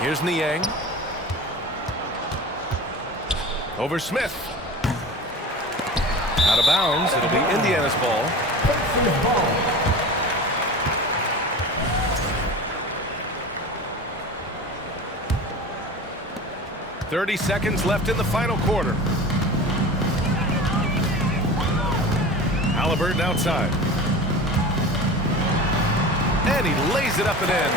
Here's Niang. Over Smith. Out of bounds. It'll be Indiana's ball. 30 seconds left in the final quarter. Halliburton outside. And he lays it up and in.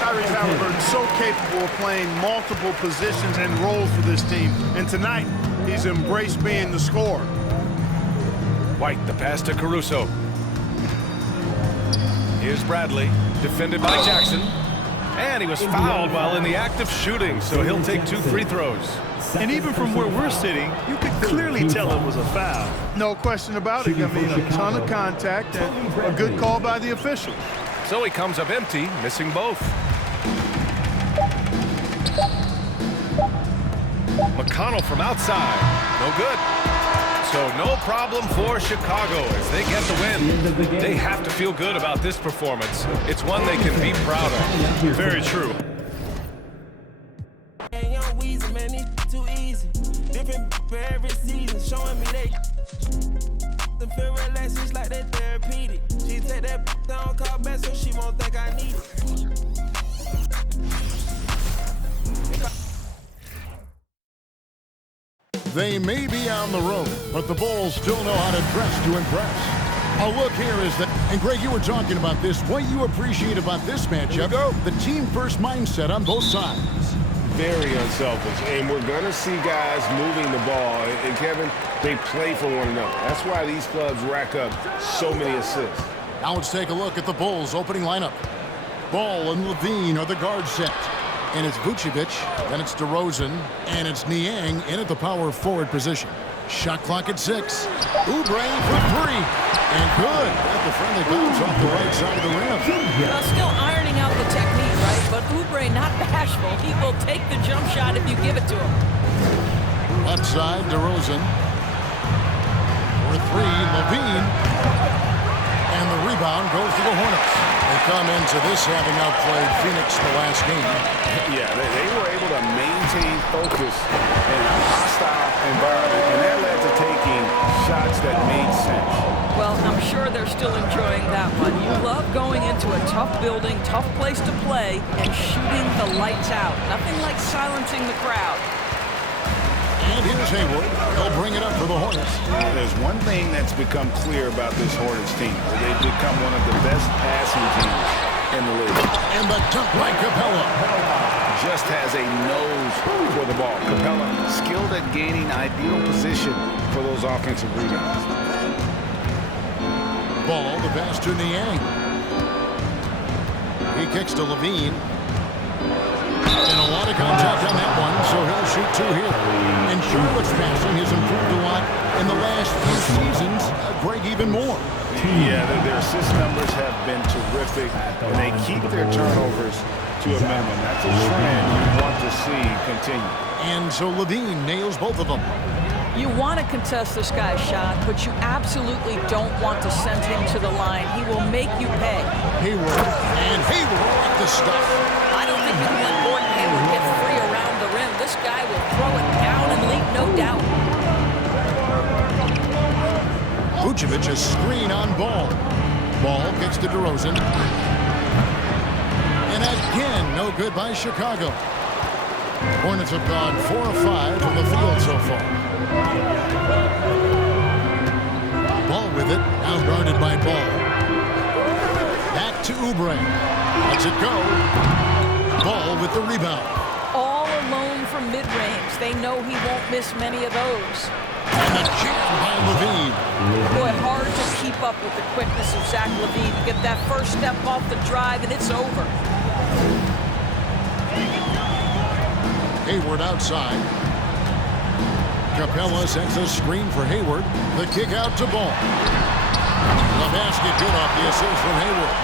Tyrese Halliburton so capable of playing multiple positions and roles for this team. And tonight, he's embraced being the scorer. White, the pass to Caruso. Here's Bradley, defended by Jackson. And he was fouled while in the act of shooting, so he'll take 2 free throws. And even from where we're sitting, you could clearly tell it was a foul. No question about it. I mean, a ton of contact and a good call by the official. So he comes up empty, missing both. McConnell from outside. No good. So no problem for Chicago as they get the win. They have to feel good about this performance. It's one they can be proud of. Very true. Too easy. Different for every season, showing me they feel relaxed just like that therapeutic. She take that down, call back so she won't think I need it. They may be on the road, but the Bulls still know how to dress to impress. A look here is that, and Greg, you were talking about this, what you appreciate about this matchup, the team-first mindset on both sides. Very unselfish, and we're going to see guys moving the ball. And Kevin, they play for one another. That's why these clubs rack up so many assists. Now let's take a look at the Bulls' opening lineup. Ball and Levine are the guard set. And it's Vucevic, then it's DeRozan, and it's Niang in at the power forward position. Shot clock at 6. Oubre for 3. And good. Got the friendly bounce off the right side of the rim. Well, still ironing out the technique, right? But Oubre not bashful. He will take the jump shot if you give it to him. Left side, DeRozan. For 3, Levine. And the rebound goes to the Hornets. They come into this having outplayed Phoenix the last game. Yeah, they were able to maintain focus in a hostile environment, and that led to taking shots that made sense. Well, I'm sure they're still enjoying that one. You love going into a tough building, tough place to play, and shooting the lights out. Nothing like silencing the crowd. And here's Hayward. He'll bring it up for the Hornets. There's one thing that's become clear about this Hornets team. They've become one of the best passing teams in the league. And the dunk by Capella. Just has a nose for the ball. Capella skilled at gaining ideal position for those offensive rebounds. Ball, the pass to Niang. He kicks to Levine. And a lot of contact on that one, so he'll shoot 2 here. And Charlotte's passing has improved a lot in the last few seasons. Greg, even more. Yeah, their assist numbers have been terrific, and they keep their turnovers to a minimum. That's a trend you want to see continue. And so Levine nails both of them. You want to contest this guy's shot, but you absolutely don't want to send him to the line. He will make you pay. Hayward, and Hayward with the stuff. I don't think you can let Gordon Hayward get free around the rim. This guy will throw it down and leap, no doubt. Vucevic a screen on Ball. Ball gets to DeRozan. And again, no good by Chicago. Hornets have gone 4 of 5 from the field so far. Ball with it, now guarded by Ball. Back to Oubre. Lets it go. Ball with the rebound. All alone from mid-range. They know he won't miss many of those. And a jam by Levine. Boy, hard to keep up with the quickness of Zach LaVine. You get that first step off the drive, and it's over. Hayward outside. Capella sends a screen for Hayward. The kick out to Ball. The basket good off the assist from Hayward.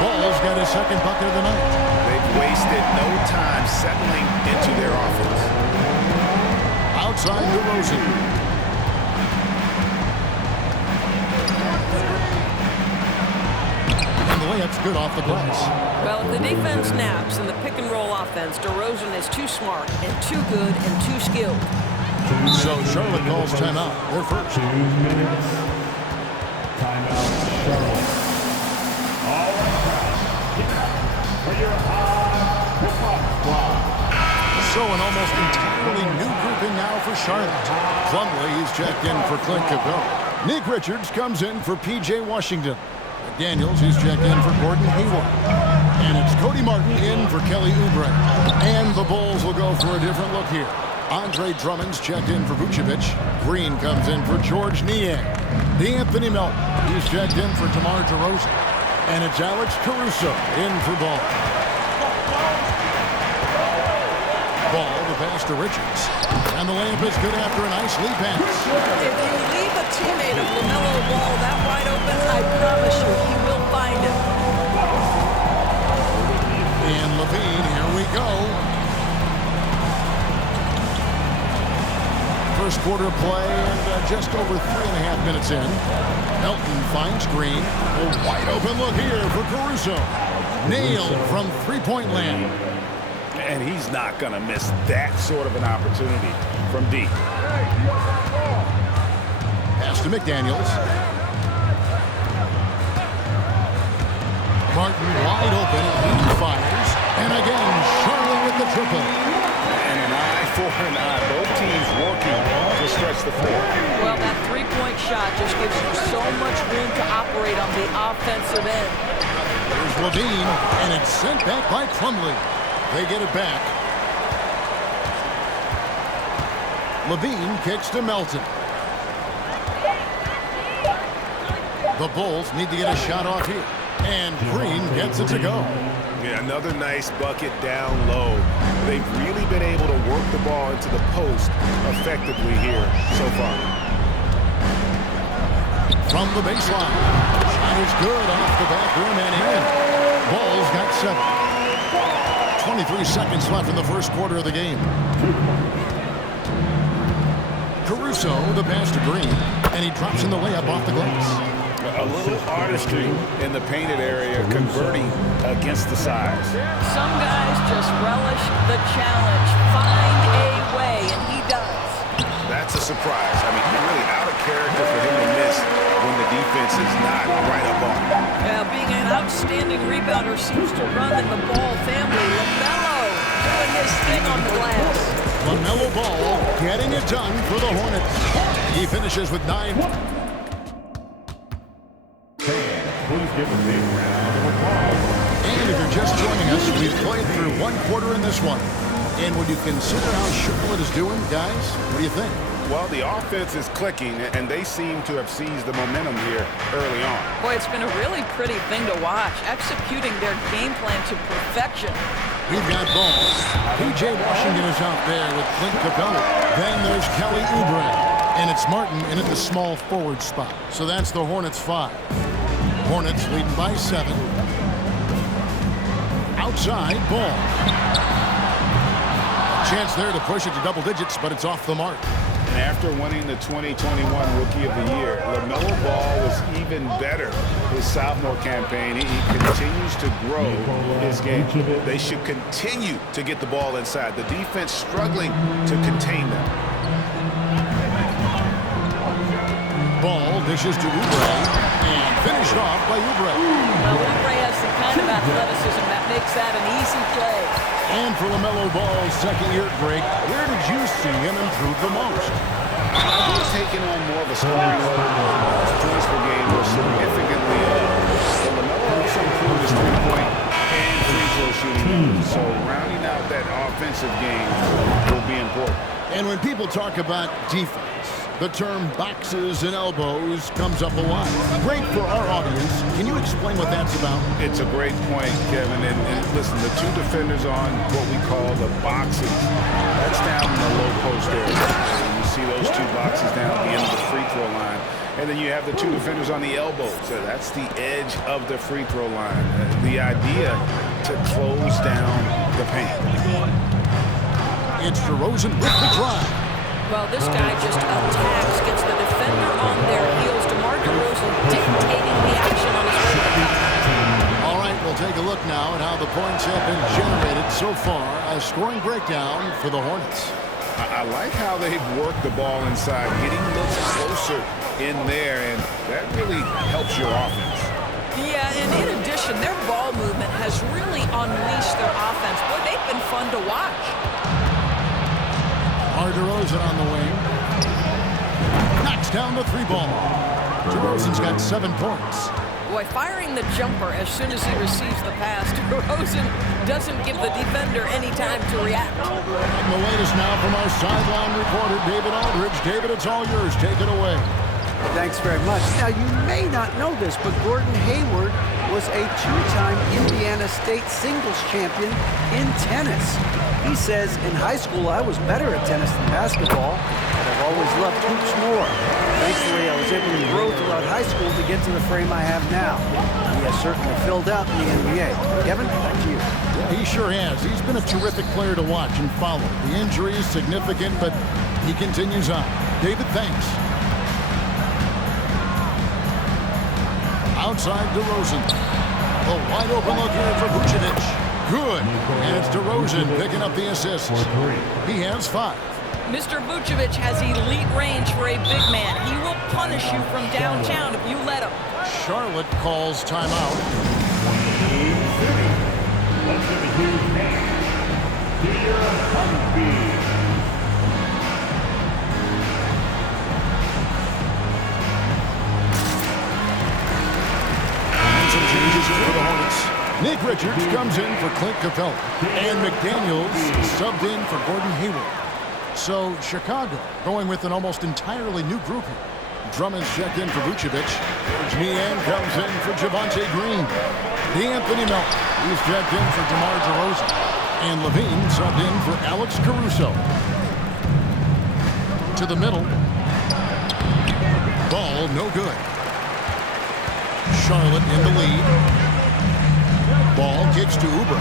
Ball's got his second bucket of the night. They've wasted no time settling into their offense. Outside DeRozan. And the layup's good off the glass. Well, if the defense naps in the pick-and-roll offense, DeRozan is too smart and too good and too skilled. So Charlotte calls timeout. They're first. 2 minutes. Timeout, Charlotte. All right, get up for your hip-hop squad. So an almost entirely new grouping now for Charlotte. Plumlee is checked in for Clint Capella. Nick Richards comes in for P.J. Washington. Daniels is checked in for Gordon Hayward. And it's Cody Martin in for Kelly Oubre. And the Bulls will go for a different look here. Andre Drummond's checked in for Vucevic. Green comes in for George Niang. D'Anthony Melton, he's checked in for DeMar DeRozan. And it's Alex Caruso in for Ball. Ball, the pass to Richards. And the layup is good after a nice lead pass. If you leave a teammate of LaMelo Ball that wide open, I promise you he will find it. And Levine, here we go. First quarter play and just over 3.5 minutes in. Melton finds Green. A wide open look here for Caruso. Nailed from three-point land. And he's not going to miss that sort of an opportunity from deep. Pass to McDaniels. Martin wide open. He fires. And again, Charlotte with the triple. And an eye for an eye. Both teams working to stretch the floor. Well, that three-point shot just gives you so much room to operate on the offensive end. Here's Levine, and it's sent back by Plumlee. They get it back. Levine kicks to Melton. The Bulls need to get a shot off here. And Green gets it to go. Yeah, another nice bucket down low. They've really been able to work the ball into the post effectively here so far. From the baseline. Shot is good off the back rim and in. Bulls got 7. 23 seconds left in the first quarter of the game. Caruso, the pass to Green, and he drops in the layup off the glass. A little artistry in the painted area, converting against the size. Some guys just relish the challenge. Find a way, and he does. That's a surprise. I mean, really out of character for him to miss when the defense is not right up on him. Yeah, being an outstanding rebounder seems to run in the Ball family. LaMelo doing his thing on the glass. LaMelo Ball getting it done for the Hornets. He finishes with 9. Please give a big round of applause. And if you're just joining us, we've played through one quarter in this one. And when you consider how Charlotte is doing, guys, what do you think? Well, the offense is clicking, and they seem to have seized the momentum here early on. Boy, it's been a really pretty thing to watch, executing their game plan to perfection. We've got Ball. P.J. Washington is out there with Clint Capella. Then there's Kelly Oubre. And it's Martin in at the small forward spot. So that's the Hornets 5. Hornets leading by 7. Outside, Ball. Chance there to push it to double digits, but it's off the mark. And after winning the 2021 Rookie of the Year, LaMelo Ball was even better his sophomore campaign. He continues to grow his game. They should continue to get the ball inside. The defense struggling to contain them. Ball dishes to Oubre and finished off by Oubre. Well, Oubre has the kind of athleticism that makes that an easy play. And for LaMelo Ball's second year at break, where did you see him improve the most? He's taken on more of a scoring role. His points per game were significantly up. But LaMelo also improved his three-point and free throw shooting. So rounding out that offensive game will be important. And when people talk about defense, the term boxes and elbows comes up a lot. Great for our audience. Can you explain what that's about? It's a great point, Kevin. And listen, the two defenders on what we call the boxes, that's down in the low post area. And you see those two boxes down at the end of the free throw line. And then you have the two defenders on the elbows. So that's the edge of the free throw line. The idea to close down the paint. It's DeRozan with the drive. Well, this guy just attacks, gets the defender on their heels. DeMar DeRozan dictating the action on his way to the cup. All right, We'll take a look now at how the points have been generated so far. A scoring breakdown for the Hornets. I like how they've worked the ball inside, getting looks closer in there, and that really helps your offense. Yeah, and in addition, their ball movement has really unleashed their offense. Boy, they've been fun to watch. DeRozan on the wing. Knocks down the three ball. DeRozan's got 7 points. Boy, firing the jumper as soon as he receives the pass, DeRozan doesn't give the defender any time to react. And the latest now from our sideline reporter, David Aldridge. David, it's all yours. Take it away. Thanks very much. Now, you may not know this, but Gordon Hayward was a 2-time Indiana State singles champion in tennis. He says, in high school, I was better at tennis than basketball, but I've always loved hoops more. Thankfully, I was able to grow throughout high school to get to the frame I have now. He has certainly filled out in the NBA. Kevin, back to you. Yeah, he sure has. He's been a terrific player to watch and follow. The injury is significant, but he continues on. David, thanks. Outside DeRozan. A wide open look here for Vucevic. Good. And it's DeRozan picking up the assist. He has 5. Mr. Vucevic has elite range for a big man. He will punish you from downtown if you let him. Charlotte calls timeout. And some changes for the Hornets. Nick Richards comes in for Clint Capella. And McDaniels subbed in for Gordon Hayward. So Chicago going with an almost entirely new group here. Drummond's checked in for Vucevic. Niang comes in for Javonte Green. D'Anthony Melton, he's checked in for DeMar DeRozan. And Levine subbed in for Alex Caruso. To the middle. Ball no good. Charlotte in the lead. Ball kicks to Oubre.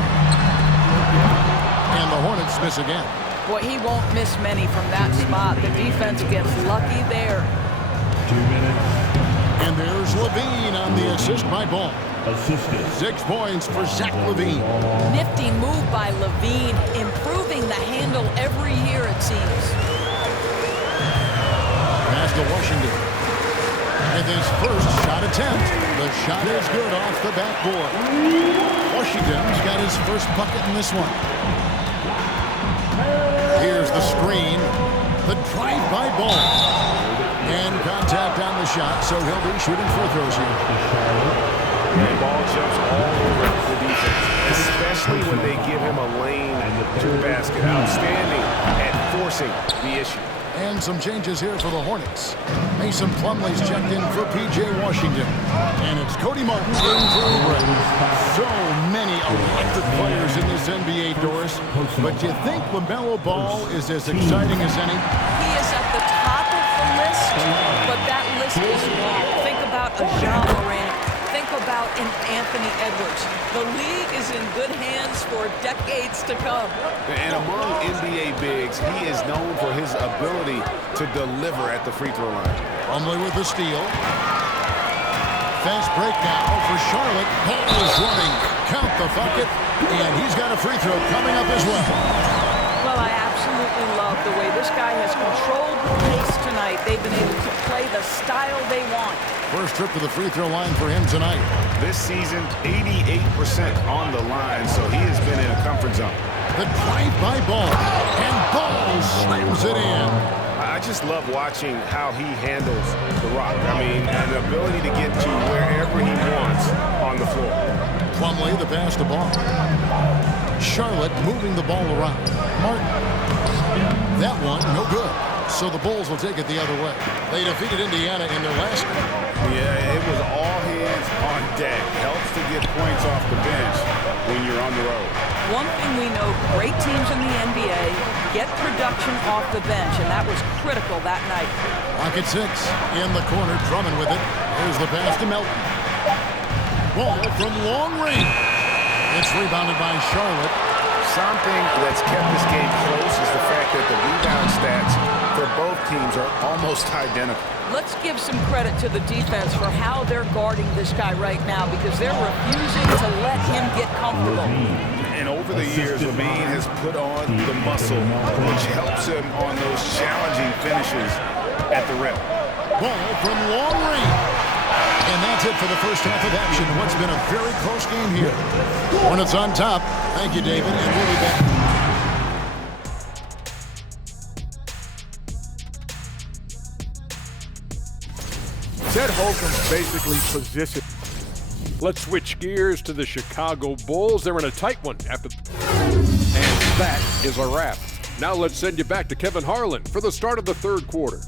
And the Hornets miss again. Boy, he won't miss many from that spot. The defense gets lucky there. 2 minutes. And there's Levine on the assist by Ball. Assisted. 6 points for Zach Levine. Nifty move by Levine, improving the handle every year, it seems. Pass to Washington. And his first shot attempt. The shot is good off the backboard. Washington's got his first bucket in this one. Here's the screen. The drive-by Ball. And contact on the shot, so he'll be shooting free throws here. The ball jumps all over the defense, especially when they give him a lane to the basket. Outstanding at forcing the issue. And some changes here for the Hornets. Mason Plumlee's checked in for P.J. Washington. And it's Cody Martin in for Oubre. So many electric players in this NBA, Doris. But you think LaMelo Ball is as exciting as any? He is at the top of the list, but that list is long. Think about a Ja Morant. Think about an Anthony Edwards. The league is in good hands for decades to come. And among NBA bigs, he is known for his ability to deliver at the free throw line. Plumlee with the steal. Fast break now for Charlotte. Ball is running. Count the bucket. And he's got a free throw coming up as well. Well, I absolutely love the way this guy has controlled the pace tonight. They've been able to play the style they want. First trip to the free throw line for him tonight. This season, 88% on the line, so he has been in a comfort zone. The drive-by Ball. And Ball slams it in. I just love watching how he handles the rock. I mean, an ability to get to wherever he wants on the floor. Plumlee, the pass to Ball. Charlotte moving the ball around. Martin. That one, no good. So the Bulls will take it the other way. They defeated Indiana in their last game. Yeah, it was all hands on deck. Helps to get points off the bench when you're on the road. One thing we know, great teams in the NBA get production off the bench, and that was critical that night. Pocket 6 in the corner, Drummond with it. Here's the pass to Melton. Ball from long range. It's rebounded by Charlotte. something that's kept this game close is the fact that the rebound stats for both teams are almost identical. Let's give some credit to the defense for how they're guarding this guy right now because they're refusing to let him get comfortable. And over the years, LaVine has put on the muscle, which helps him on those challenging finishes at the rim. Ball from long range. And that's it for the first half of action. What's been a very close game here. Hornets on top. Thank you, David, and we'll be back. Chet Holcomb's basically positioned. Let's switch gears to the Chicago Bulls. They're in a tight one after. And that is a wrap. Now let's send you back to Kevin Harlan for the start of the third quarter.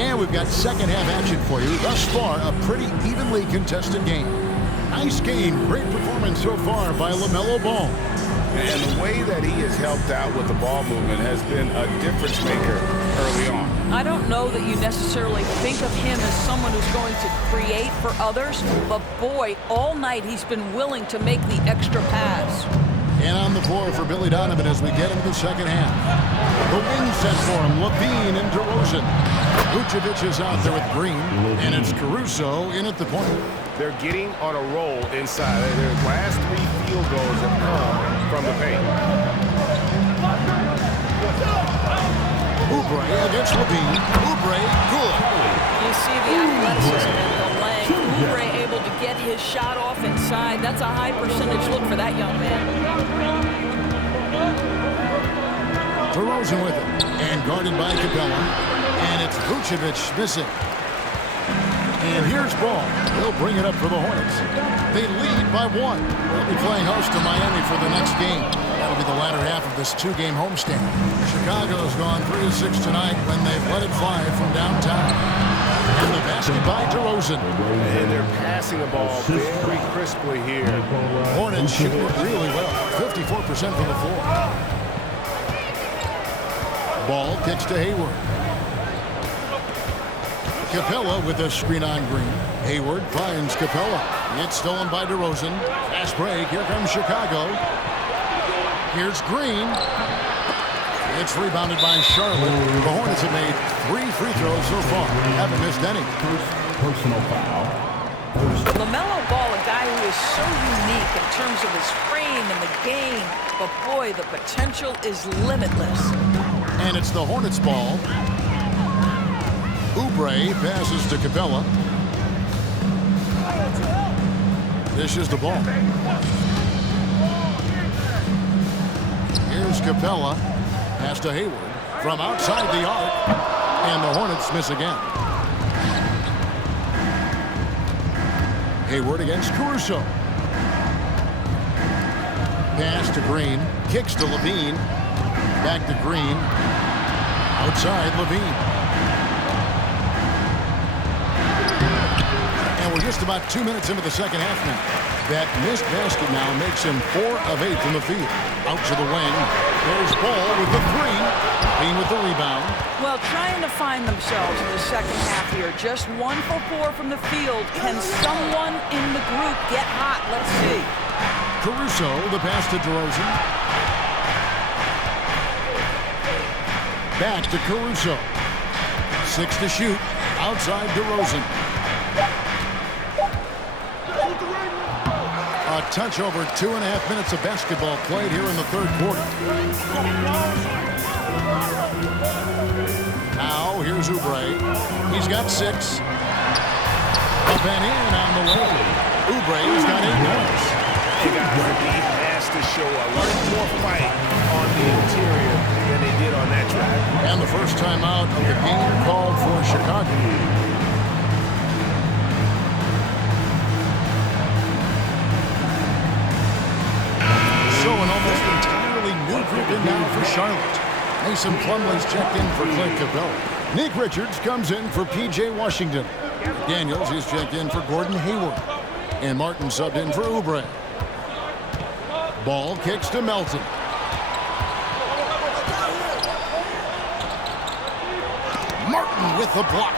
And we've got second half action for you. Thus far, a pretty evenly contested game. Nice game. Great performance so far by LaMelo Ball. And the way that he has helped out with the ball movement has been a difference maker early on. I don't know that you necessarily think of him as someone who's going to create for others, but boy, all night he's been willing to make the extra pass. And on the floor for Billy Donovan as we get into the second half. The wing set for him, LaVine and DeRozan. Vucevic is out there with Green, and it's Caruso in at the point. They're getting on a roll inside. Their last 3 field goals have come from the paint. Oubre against LaVine. Oubre, good. You see the athleticism and the length. Oubre able to get his shot off inside. That's a high percentage look for that young man. DeRozan with it, and guarded by Capella. And it's Vucevic missing. And here's Ball. He'll bring it up for the Hornets. They lead by 1. They'll be playing host to Miami for the next game. That'll be the latter half of this 2-game homestand. Chicago's gone 3-6 tonight when they've let it fly from downtown. And the basket by DeRozan. And they're passing the ball very crisply here. Hornets shooting it really well. 54% from the floor. Ball kicks to Hayward. Capella with a screen on Green. Hayward finds Capella. It's stolen by DeRozan. Fast break. Here comes Chicago. Here's Green. It's rebounded by Charlotte. The Hornets have made 3 free throws so far. Haven't missed any. Personal foul. LaMelo Ball, a guy who is so unique in terms of his frame and the game. But boy, the potential is limitless. And it's the Hornets ball. Oubre passes to Capella. Dishes the ball. Here's Capella. Pass to Hayward from outside the arc. And the Hornets miss again. Hayward against Caruso. Pass to Green. Kicks to LaVine. Back to Green. Outside LaVine. And we're just about 2 minutes into the second half now. That missed basket now makes him 4 of 8 from the field. Out to the wing. There's Ball with the 3. Being with the rebound. Well, trying to find themselves in the second half here. Just 1 for 4 from the field. Can someone in the group get hot? Let's see. Caruso, the pass to DeRozan. Back to Caruso. 6 to shoot. Outside DeRozan. A touch over 2.5 minutes of basketball played here in the third quarter. Now here's Oubre. He's got 6. Up and in on the way. Oubre's got 8 points. They got to be asked to show a lot more fight on the interior than they did on that drive. And the first time out of the game called for Chicago. So an almost entirely new group in now for Charlotte. Mason Plumlee's checked in for Clint Capella. Nick Richards comes in for P.J. Washington. Daniels is checked in for Gordon Hayward. And Martin subbed in for Oubre. Ball kicks to Melton. Martin Martin with the block.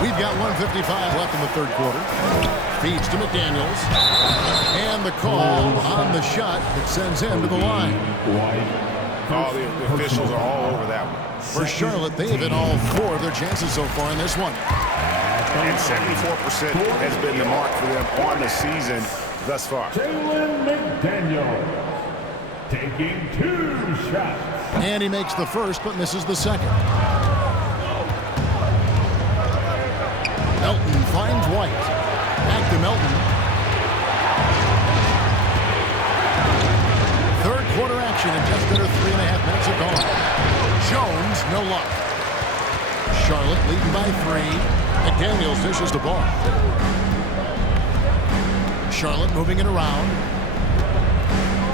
We've got 1:55 left in the third quarter. Feeds to McDaniels. And the call on the shot that sends him to the line. Oh, the officials are all over that one. For Charlotte, they've hit all 4 of their chances so far in this one. And 74% has been the mark for them on the season thus far. Jalen McDaniel taking 2 shots. And he makes the first, but misses the second. Melton finds White. Back to Melton. Third quarter action in just under 3.5 minutes are gone. Jones, no luck. Charlotte leading by 3. McDaniels dishes the ball. Charlotte moving it around.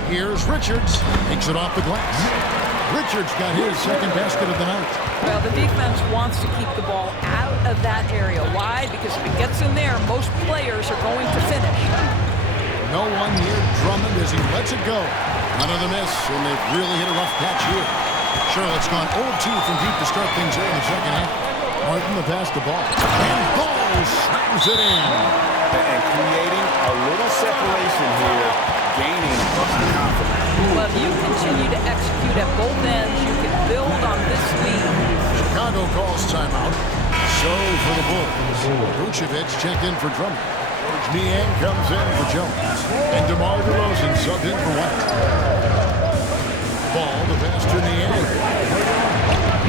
Here's Richards. Takes it off the glass. Richards got his second basket of the night. Well, the defense wants to keep the ball out of that area. Why? Because if it gets in there, most players are going to finish. No one near Drummond as he lets it go. Another miss, and they've really hit a rough patch here. Charlotte's gone 0-2 from deep to start things here in the second half. Martin to pass the ball. And Ball slams it in. And creating a little separation here, gaining some confidence. Well, if you continue to execute at both ends, you can build on this lead. Chicago calls timeout. So for the Bulls. Vucevic checked in for Drummond. Niang comes in for Jones. And DeMar DeRozan subbed in for White. Ball the pass to Niang.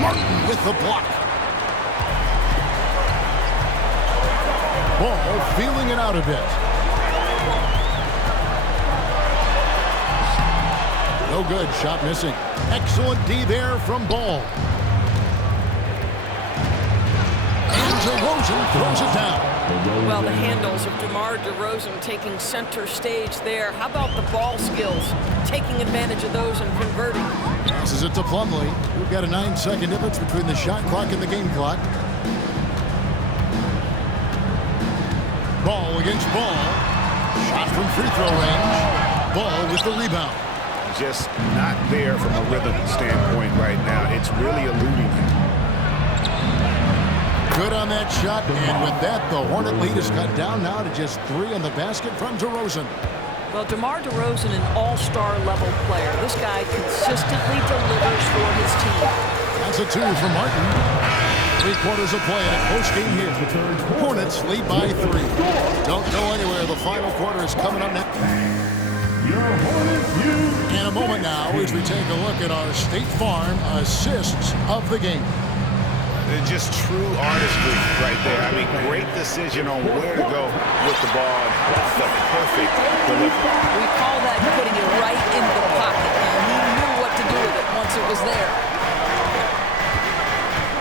Martin with the block. Ball feeling it out a bit. No good. Shot missing. Excellent D there from Ball. And DeRozan throws it down. Well, the handles of DeMar DeRozan taking center stage there. How about the ball skills? Taking advantage of those and converting. Passes it to Plumlee. We've got a 9-second difference between the shot clock and the game clock. Ball against Ball. Shot from free throw range. Ball with the rebound. Just not there from a rhythm standpoint right now. It's really eluding him. Good on that shot, and with that, the Hornet lead is cut down now to just 3 on the basket from DeRozan. Well, DeMar DeRozan, an all-star level player. This guy consistently delivers for his team. That's a 2 for Martin. 3 quarters of play in a close game here. Hornets lead by 3. Don't go anywhere. The final quarter is coming up next. In a moment now, as we take a look at our State Farm assists of the game. Just true artistry right there. I mean, great decision on where to go with the ball and how about the perfect delivery. We call that putting it right in the pocket, and he knew what to do with it once it was there.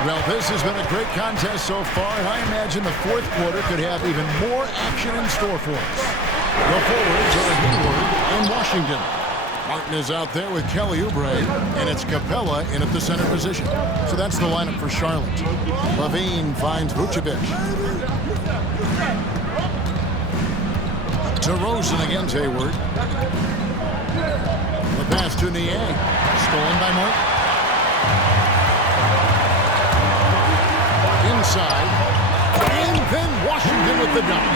Well, this has been a great contest so far, and I imagine the fourth quarter could have even more action in store for us. The forwards are Hayward and Washington. Martin is out there with Kelly Oubre, and it's Capella in at the center position. So that's the lineup for Charlotte. Levine finds Vucevic. DeRozan against Hayward. The pass to Niang. Stolen by Martin. Inside. And then Washington with the dunk.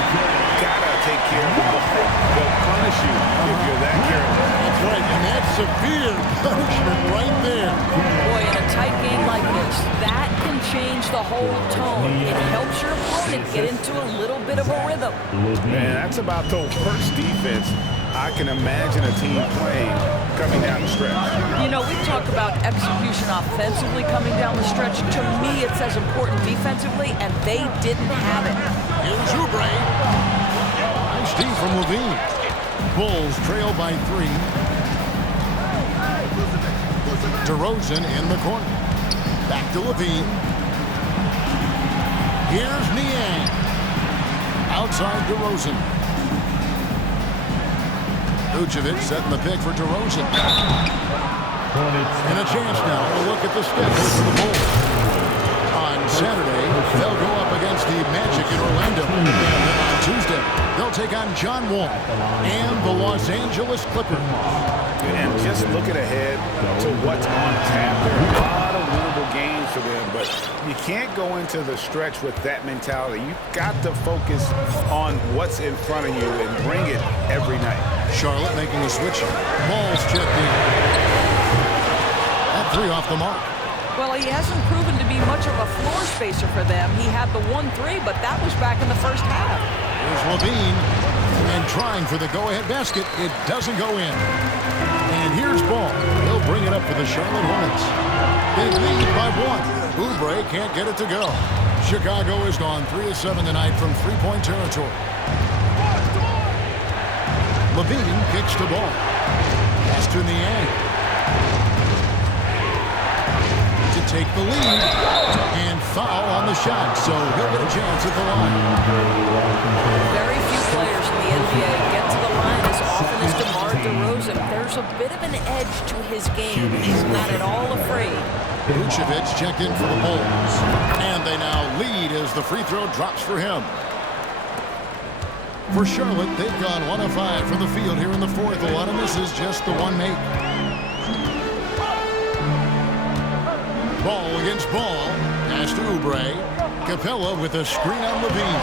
Gotta take care of the ball. They'll punish you if you're that careless. That's right, and that's severe punishment right there. Boy, in a tight game like this, that can change the whole tone. It helps your opponent get into a little bit of a rhythm. Man, that's about the worst defense I can imagine a team playing coming down the stretch. You know, we talk about execution offensively coming down the stretch. To me, it's as important defensively, and they didn't have it. Here's Oubre. Nice D from Levine. Bulls trail by 3. DeRozan in the corner. Back to Levine. Here's Niang. Outside DeRozan. Vucevic setting the pick for DeRozan. And a chance now to look at the schedule for the Bulls. On On Saturday, they'll go up against the Magic in Orlando. And then on Tuesday, they'll take on John Wall and the Los Angeles Clippers. And just looking ahead to what's on tap, there are a lot of winnable games for them, but you can't go into the stretch with that mentality. You've got to focus on what's in front of you and bring it every night. Charlotte making a switch. Ball's checked in. That three off the mark. Well, he hasn't proven to be much of a floor spacer for them. He had the 1-3, but that was back in the first half. Here's Levine, and trying for the go-ahead basket. It doesn't go in. And here's Ball. He'll bring it up for the Charlotte Hornets. They lead by 1. Oubre can't get it to go. Chicago has gone 3 of 7 tonight from three-point territory. Levine kicks the ball. Pass to Niang. To take the lead, and foul on the shot, so he'll get a chance at the line. Very few players in the NBA get to the line as often as DeMar DeRozan. There's a bit of an edge to his game. He's not at all afraid. Vucevic checked in for the Bulls, and they now lead as the free throw drops for him. For Charlotte, they've gone 1 of 5 from the field here in the fourth. A lot of misses, just the one make. Ball against Ball. Pass to Oubre. Capella with a screen on Levine.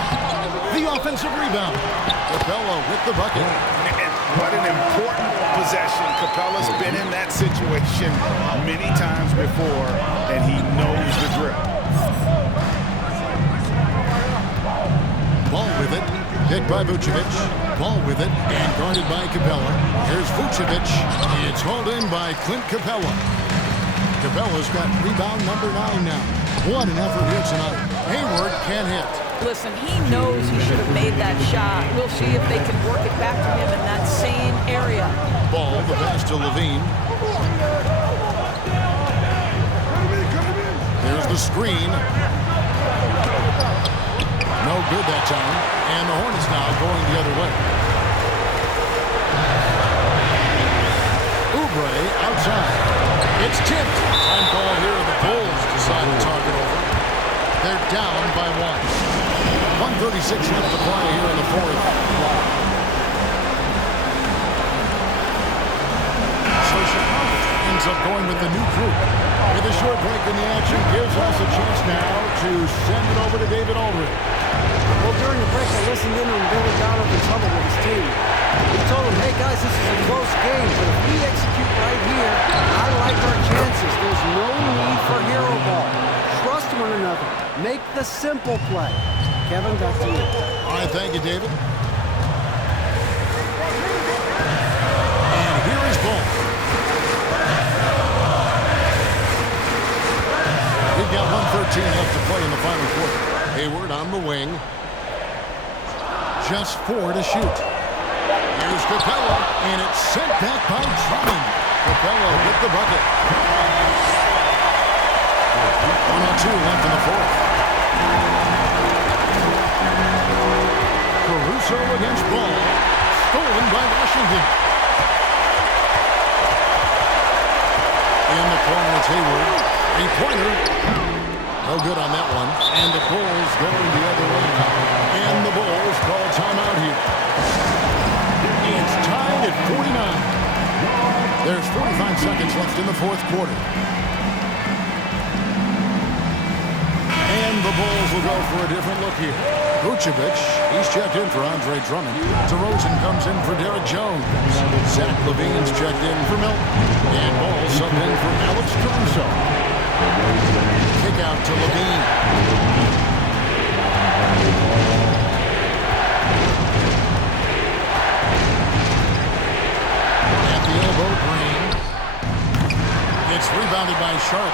The offensive rebound. Capella with the bucket. And what an important possession. Capella's been in that situation many times before, and he knows the drill. Ball with it. Hit by Vucevic. Ball with it and guarded by Capella. Here's Vucevic. It's hauled in by Clint Capella. Capella's got rebound number 9 now. What an effort here tonight. Hayward can't hit. Listen, he knows he should have made that shot. We'll see if they can work it back to him in that same area. Ball, the pass to Levine. There's the screen. No good that time. And the Hornets now going the other way. Oubre outside. It's tipped. Time call here. The Bulls decide to talk it over. They're down by 1. 1:36 left to play here in the fourth. So Chicago ends up going with the new crew. With a short break in the action, gives us a chance now to send it over to David Aldridge. Well, during the break, I listened in on Billy Donovan's huddle with his team. He told them, hey, guys, this is a close game, but if we execute right here, I like our chances. There's no need for hero ball. Trust one another. Make the simple play. Kevin, back to you. All right, thank you, David. And here is Ball. We've got 1:13 left to play in the final quarter. Hayward on the wing. Just 4 to shoot. Here's Capella, and it's sent back by Drummond. Capella with the bucket. 1:02 left in the fourth. Caruso against Ball. Stolen by Washington. In the corner, it's Hayward. Three-pointer. No good on that one. And the Bulls going the other way now. And the Bulls call timeout here. It's tied at 49. There's 45 seconds left in the fourth quarter. And the Bulls will go for a different look here. Vucevic, he's checked in for Andre Drummond. DeRozan comes in for Derek Jones. Zach LaVine's checked in for Milton. And Ball subbed in for Alex Caruso. Kick out to Levine. At the elbow, Green. It's rebounded by Sharp.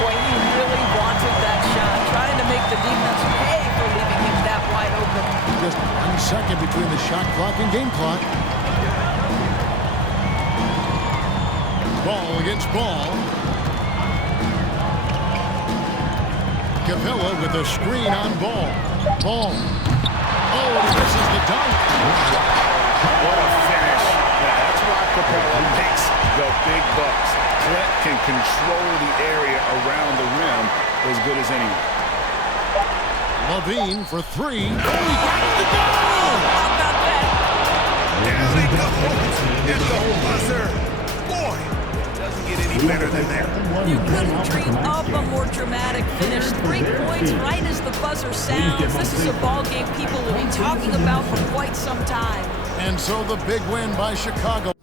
Boy, he really wanted that shot, trying to make the defense pay for leaving him that wide open. Just 1 second between the shot clock and game clock. Ball against Ball. Capella with a screen on Ball. Ball. Oh, and he misses the dunk. What a finish. That's why Capella makes the big bucks. Clint can control the area around the rim as good as anyone. Levine for three. Oh, he got it to go! How about that? Down he goes. It's the buzzer. Boy, doesn't get any better than that. You couldn't dream up a more dramatic finish. 3 points right as the buzzer sounds. This is a ball game people will be talking about for quite some time. And so the big win by Chicago.